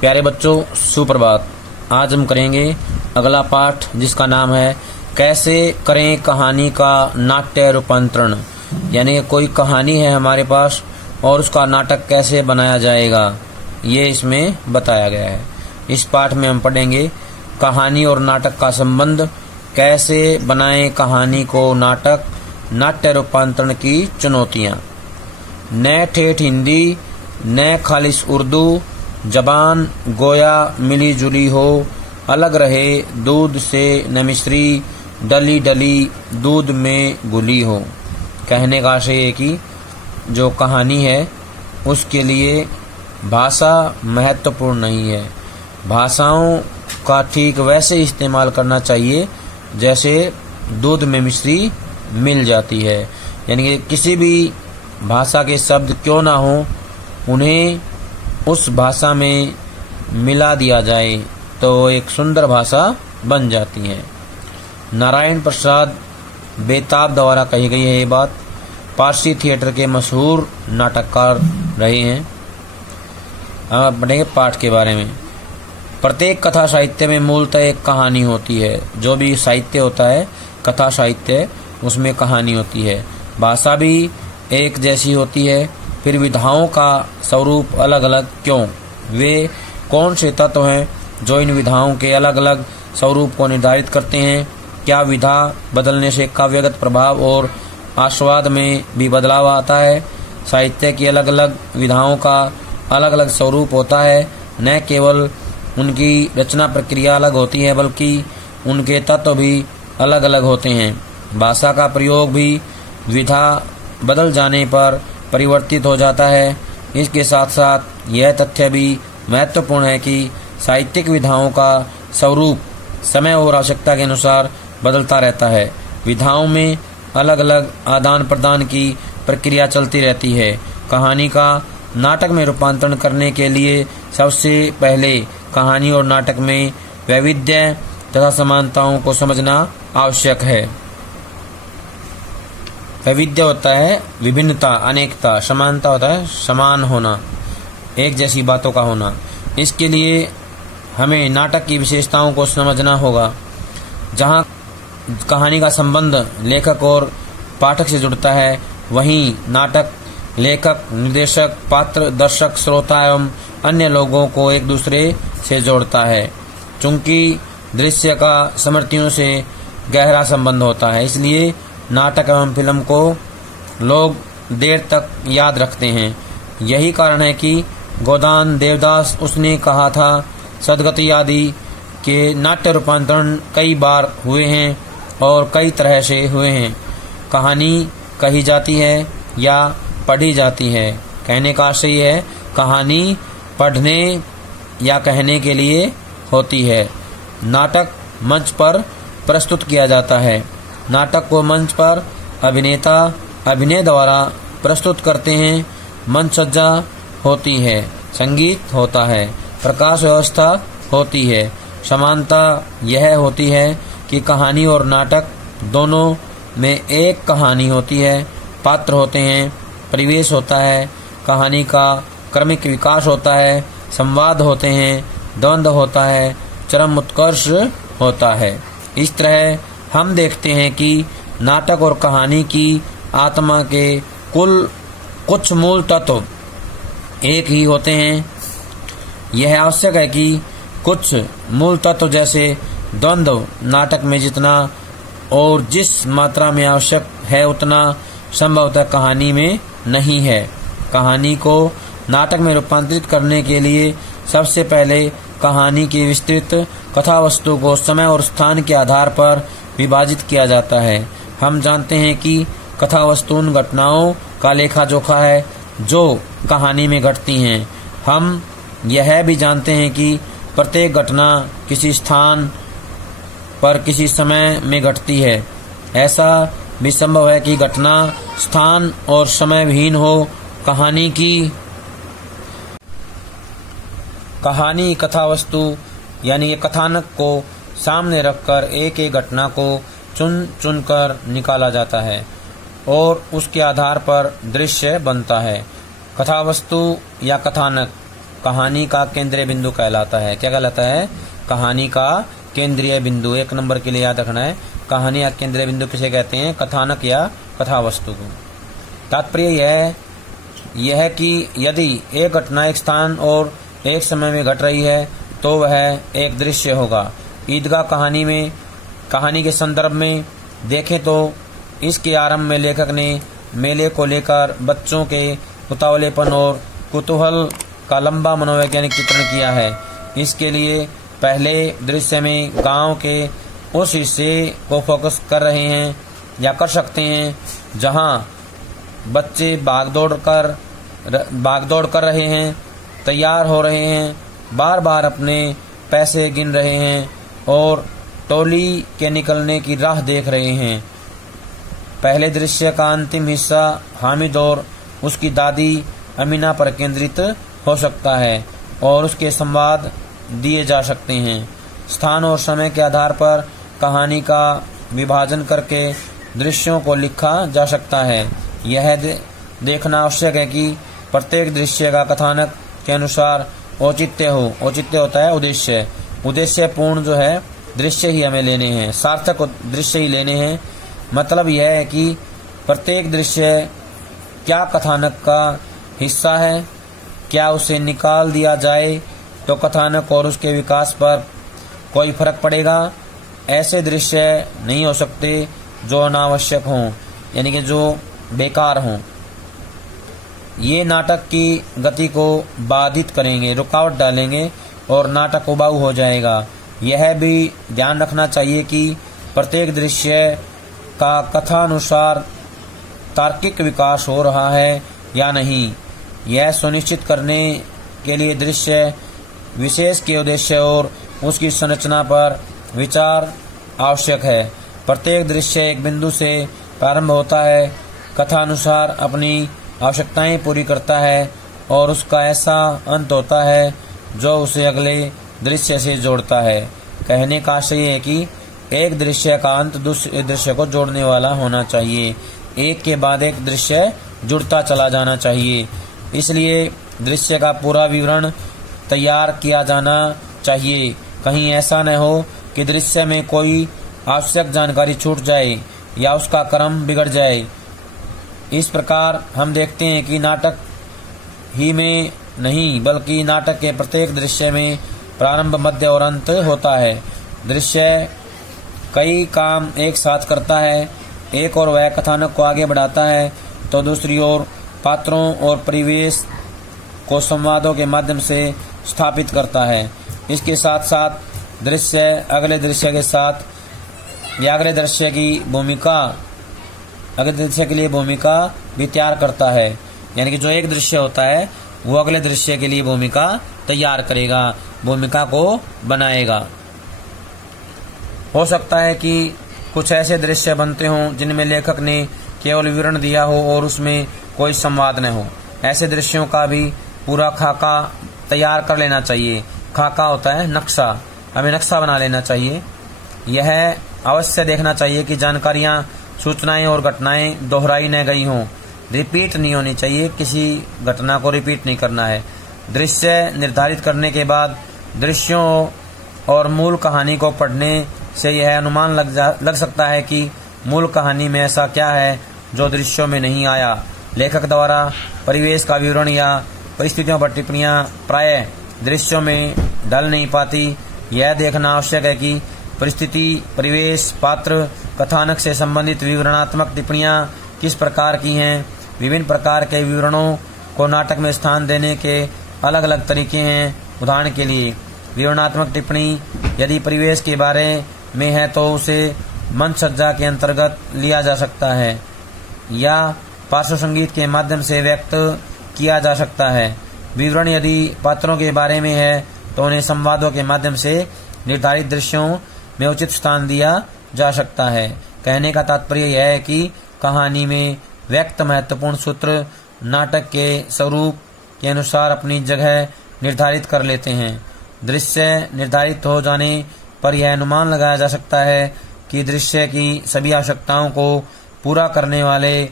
प्यारे बच्चों, सुप्रभात। आज हम करेंगे अगला पाठ जिसका नाम है कैसे करें कहानी का नाट्य रूपांतरण। यानी कोई कहानी है हमारे पास और उसका नाटक कैसे बनाया जाएगा, ये इसमें बताया गया है। इस पाठ में हम पढ़ेंगे कहानी और नाटक का संबंध, कैसे बनाएं कहानी को नाटक, नाट्य रूपांतरण की चुनौतियां। न ठेठ हिंदी न खालिस उर्दू, जबान गोया मिली जुली हो, अलग रहे दूध से न मिश्री, डली डली दूध में घुली हो। कहने का आशय है कि जो कहानी है उसके लिए भाषा महत्वपूर्ण नहीं है। भाषाओं का ठीक वैसे इस्तेमाल करना चाहिए जैसे दूध में मिश्री मिल जाती है। यानी कि किसी भी भाषा के शब्द क्यों ना हो, उन्हें उस भाषा में मिला दिया जाए तो एक सुंदर भाषा बन जाती है। नारायण प्रसाद बेताब द्वारा कही गई है ये बात। पारसी थिएटर के मशहूर नाटककार रहे हैं। अब पढ़ेंगे पाठ के बारे में। प्रत्येक कथा साहित्य में मूलतः एक कहानी होती है। जो भी साहित्य होता है, कथा साहित्य, उसमें कहानी होती है। भाषा भी एक जैसी होती है, फिर विधाओं का स्वरूप अलग अलग क्यों? वे कौन से तत्व हैं जो इन विधाओं के अलग अलग स्वरूप को निर्धारित करते हैं? क्या विधा बदलने से काव्यगत प्रभाव और आस्वाद में भी बदलाव आता है? साहित्य की अलग अलग विधाओं का अलग अलग स्वरूप होता है। न केवल उनकी रचना प्रक्रिया अलग होती है, बल्कि उनके तत्व भी अलग अलग होते हैं। भाषा का प्रयोग भी विधा बदल जाने पर परिवर्तित हो जाता है। इसके साथ साथ यह तथ्य भी महत्वपूर्ण है कि साहित्यिक विधाओं का स्वरूप समय और आवश्यकता के अनुसार बदलता रहता है। विधाओं में अलग अलग आदान प्रदान की प्रक्रिया चलती रहती है। कहानी का नाटक में रूपांतरण करने के लिए सबसे पहले कहानी और नाटक में वैविध्य तथा समानताओं को समझना आवश्यक है। वैविध्य होता है विभिन्नता, अनेकता। समानता होता है समान होना, एक जैसी बातों का होना। इसके लिए हमें नाटक की विशेषताओं को समझना होगा। जहाँ कहानी का संबंध लेखक और पाठक से जुड़ता है, वहीं नाटक लेखक, निर्देशक, पात्र, दर्शक, श्रोता एवं अन्य लोगों को एक दूसरे से जोड़ता है। चूंकि दृश्य का स्मृतियों से गहरा संबंध होता है, इसलिए नाटक एवं फिल्म को लोग देर तक याद रखते हैं। यही कारण है कि गोदान देवदास उसने कहा था, सदगति आदि के नाट्य रूपांतरण कई बार हुए हैं और कई तरह से हुए हैं। कहानी कही जाती है या पढ़ी जाती है। कहने का आशय है कहानी पढ़ने या कहने के लिए होती है। नाटक मंच पर प्रस्तुत किया जाता है। नाटक को मंच पर अभिनेता अभिनय द्वारा प्रस्तुत करते हैं। मंच सज्जा होती है, संगीत होता है, प्रकाश व्यवस्था होती है। समानता यह होती है कि कहानी और नाटक दोनों में एक कहानी होती है, पात्र होते हैं, परिवेश होता है, कहानी का क्रमिक विकास होता है, संवाद होते हैं, द्वंद्व होता है, चरम उत्कर्ष होता है। इस तरह हम देखते हैं कि नाटक और कहानी की आत्मा के कुल कुछ मूल तत्व एक ही होते हैं। यह आवश्यक है कि कुछ मूल तत्व जैसे द्वंद्व नाटक में जितना और जिस मात्रा में आवश्यक है उतना संभवतः कहानी में नहीं है। कहानी को नाटक में रूपांतरित करने के लिए सबसे पहले कहानी की विस्तृत कथा वस्तु को समय और स्थान के आधार पर विभाजित किया जाता है। हम जानते हैं कि कथा वस्तु उन घटनाओं का लेखा जोखा है जो कहानी में घटती हैं। हम यह भी जानते हैं कि प्रत्येक घटना किसी स्थान पर किसी समय में घटती है। ऐसा भी संभव है कि घटना स्थान और समय विहीन हो। कहानी कथा वस्तु यानी कथानक को सामने रखकर एक एक घटना को चुन चुनकर निकाला जाता है और उसके आधार पर दृश्य बनता है। कथा वस्तु या कथानक कहानी का केंद्रीय बिंदु कहलाता है। क्या कहलाता है? कहानी का केंद्रीय बिंदु। 1 नंबर के लिए याद रखना है, कहानी का केंद्रीय बिंदु किसे कहते हैं? कथानक या कथा वस्तु को। तात्पर्य यह है कि यदि एक घटना एक स्थान और एक समय में घट रही है तो वह एक दृश्य होगा। ईदगाह कहानी के संदर्भ में देखें तो इसके आरंभ में लेखक ने मेले को लेकर बच्चों के उतावलेपन और कुतूहल का लंबा मनोवैज्ञानिक चित्रण किया है। इसके लिए पहले दृश्य में गांव के उस हिस्से को फोकस कर रहे हैं या कर सकते हैं जहां बच्चे भागदौड़ कर रहे हैं, तैयार हो रहे हैं, बार बार अपने पैसे गिन रहे हैं और टोली के निकलने की राह देख रहे हैं। पहले दृश्य का अंतिम हिस्सा हामिद और उसकी दादी अमीना पर केंद्रित हो सकता है और उसके संवाद दिए जा सकते हैं। स्थान और समय के आधार पर कहानी का विभाजन करके दृश्यों को लिखा जा सकता है। यह देखना आवश्यक है कि प्रत्येक दृश्य का कथानक के अनुसार औचित्य हो। औचित्य होता है उद्देश्य पूर्ण जो है दृश्य ही हमें लेने हैं, सार्थक दृश्य ही लेने हैं। मतलब यह है कि प्रत्येक दृश्य क्या कथानक का हिस्सा है, क्या उसे निकाल दिया जाए तो कथानक और उसके विकास पर कोई फर्क पड़ेगा। ऐसे दृश्य नहीं हो सकते जो अनावश्यक हों, यानी कि जो बेकार हों। ये नाटक की गति को बाधित करेंगे, रुकावट डालेंगे और नाटक उबाऊ हो जाएगा। यह भी ध्यान रखना चाहिए कि प्रत्येक दृश्य का कथानुसार तार्किक विकास हो रहा है या नहीं। यह सुनिश्चित करने के लिए दृश्य विशेष के उद्देश्य और उसकी संरचना पर विचार आवश्यक है। प्रत्येक दृश्य एक बिंदु से प्रारंभ होता है, कथानुसार अपनी आवश्यकताएं पूरी करता है और उसका ऐसा अंत होता है जो उसे अगले दृश्य से जोड़ता है। कहने का आशय है कि एक दृश्य का अंत दूसरे दृश्य को जोड़ने वाला होना चाहिए, एक के बाद एक दृश्य जुड़ता चला जाना चाहिए। इसलिए दृश्य का पूरा विवरण तैयार किया जाना चाहिए। कहीं ऐसा न हो कि दृश्य में कोई आवश्यक जानकारी छूट जाए या उसका क्रम बिगड़ जाए। इस प्रकार हम देखते हैं कि नाटक ही में नहीं बल्कि नाटक के प्रत्येक दृश्य में प्रारंभ, मध्य और अंत होता है। दृश्य कई काम एक साथ करता है। एक और वह कथानक को आगे बढ़ाता है तो दूसरी ओर पात्रों और परिवेश को संवादों के माध्यम से स्थापित करता है। इसके साथ साथ दृश्य अगले दृश्य के साथ या अगले दृश्य के लिए भूमिका भी तैयार करता है, यानी कि जो एक दृश्य होता है वो अगले दृश्य के लिए भूमिका तैयार करेगा, भूमिका को बनाएगा। हो सकता है कि कुछ ऐसे दृश्य बनते हों जिनमें लेखक ने केवल विवरण दिया हो और उसमें कोई संवाद न हो। ऐसे दृश्यों का भी पूरा खाका तैयार कर लेना चाहिए। खाका होता है नक्शा, हमें नक्शा बना लेना चाहिए। यह अवश्य देखना चाहिए कि जानकारियां, सूचनाएं और घटनाएं दोहराई न गई हों, रिपीट नहीं होनी चाहिए। किसी घटना को रिपीट नहीं करना है। दृश्य निर्धारित करने के बाद दृश्यों और मूल कहानी को पढ़ने से यह अनुमान लग सकता है कि मूल कहानी में ऐसा क्या है जो दृश्यों में नहीं आया। लेखक द्वारा परिवेश का विवरण या परिस्थितियों पर टिप्पणियां प्रायः दृश्यों में ढल नहीं पाती। यह देखना आवश्यक है कि परिस्थिति, परिवेश, पात्र, कथानक से संबंधित विवरणात्मक टिप्पणियां किस प्रकार की हैं। विभिन्न प्रकार के विवरणों को नाटक में स्थान देने के अलग अलग तरीके हैं। उदाहरण के लिए विवरणात्मक टिप्पणी यदि परिवेश के बारे में है तो उसे मंच सज्जा के अंतर्गत लिया जा सकता है या पार्श्व संगीत के माध्यम से व्यक्त किया जा सकता है। विवरण यदि पात्रों के बारे में है तो उन्हें संवादों के माध्यम से निर्धारित दृश्यों में उचित स्थान दिया जा सकता है। कहने का तात्पर्य यह है कि कहानी में व्यक्त महत्वपूर्ण सूत्र नाटक के स्वरूप के अनुसार अपनी जगह निर्धारित कर लेते हैं। दृश्य निर्धारित हो जाने पर यह अनुमान लगाया जा सकता है कि दृश्य की सभी आवश्यकताओं को पूरा करने वाले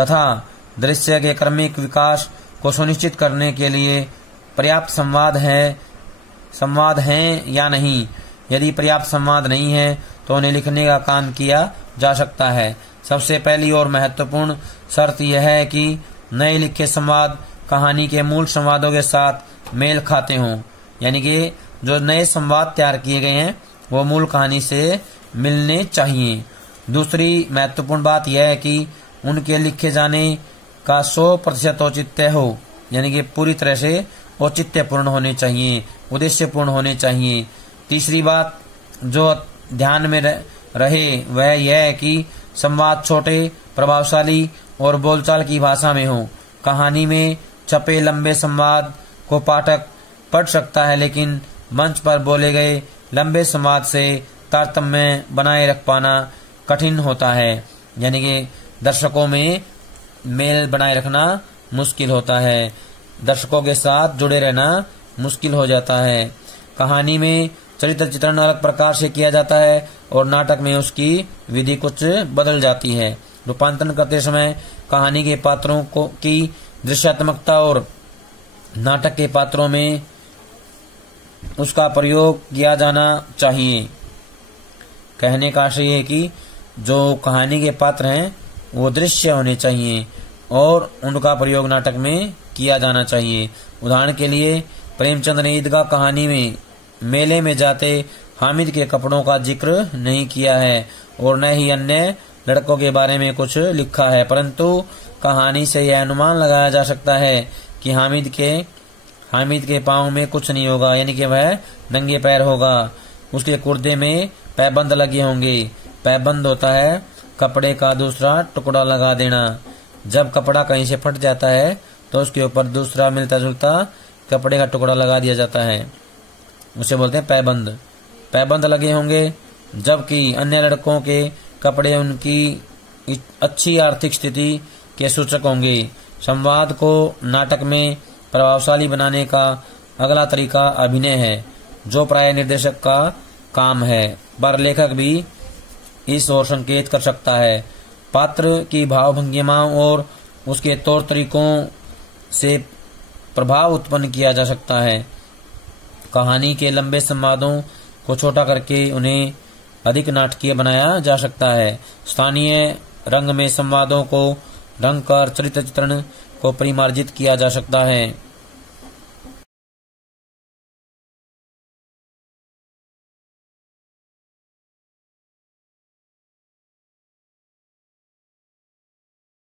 तथा दृश्य के क्रमिक विकास को सुनिश्चित करने के लिए पर्याप्त संवाद हैं या नहीं। यदि पर्याप्त संवाद नहीं है तो उन्हें लिखने का काम किया जा सकता है। सबसे पहली और महत्वपूर्ण शर्त यह है कि नए लिखे संवाद कहानी के मूल संवादों के साथ मेल खाते हों, यानी कि जो नए संवाद तैयार किए गए हैं वो मूल कहानी से मिलने चाहिए। दूसरी महत्वपूर्ण बात यह है कि उनके लिखे जाने का 100% औचित्य हो, यानी कि पूरी तरह से औचित्यपूर्ण होने चाहिए, उद्देश्यपूर्ण होने चाहिए। तीसरी बात जो ध्यान में रहे वह यह है कि संवाद छोटे, प्रभावशाली और बोलचाल की भाषा में हो। कहानी में छपे लंबे संवाद को पाठक पढ़ सकता है, लेकिन मंच पर बोले गए लंबे संवाद से तारतम्य बनाए रख पाना कठिन होता है, यानी कि दर्शकों में मेल बनाए रखना मुश्किल होता है, दर्शकों के साथ जुड़े रहना मुश्किल हो जाता है। कहानी में चरित्र चित्रण अलग प्रकार से किया जाता है और नाटक में उसकी विधि कुछ बदल जाती है। रूपांतरण करते समय कहानी के पात्रों की दृश्यात्मकता और नाटक के पात्रों में उसका प्रयोग किया जाना चाहिए। कहने का आशय है कि जो कहानी के पात्र हैं वो दृश्य होने चाहिए और उनका प्रयोग नाटक में किया जाना चाहिए। उदाहरण के लिए प्रेमचंद ने ईदगाह कहानी में मेले में जाते हामिद के कपड़ों का जिक्र नहीं किया है और न ही अन्य लड़कों के बारे में कुछ लिखा है, परंतु कहानी से यह अनुमान लगाया जा सकता है कि हामिद के पांव में कुछ नहीं होगा, यानी कि वह नंगे पैर होगा। उसके कुर्ते में पैबंद लगे होंगे। पैबंद होता है कपड़े का दूसरा टुकड़ा लगा देना। जब कपड़ा कहीं से फट जाता है तो उसके ऊपर दूसरा मिलता जुलता कपड़े का टुकड़ा लगा दिया जाता है, उसे बोलते हैं पैबंद। पैबंद लगे होंगे, जबकि अन्य लड़कों के कपड़े उनकी अच्छी आर्थिक स्थिति के सूचक होंगे। संवाद को नाटक में प्रभावशाली बनाने का अगला तरीका अभिनय है, जो प्राय निर्देशक का काम है, पर लेखक भी इस ओर संकेत कर सकता है। पात्र की भावभंगिमाओं और उसके तौर तरीकों से प्रभाव उत्पन्न किया जा सकता है। कहानी के लंबे संवादों को छोटा करके उन्हें अधिक नाटकीय बनाया जा सकता है। स्थानीय रंग में संवादों को रंग कर चरित्र चित्रण को परिमार्जित किया जा सकता है।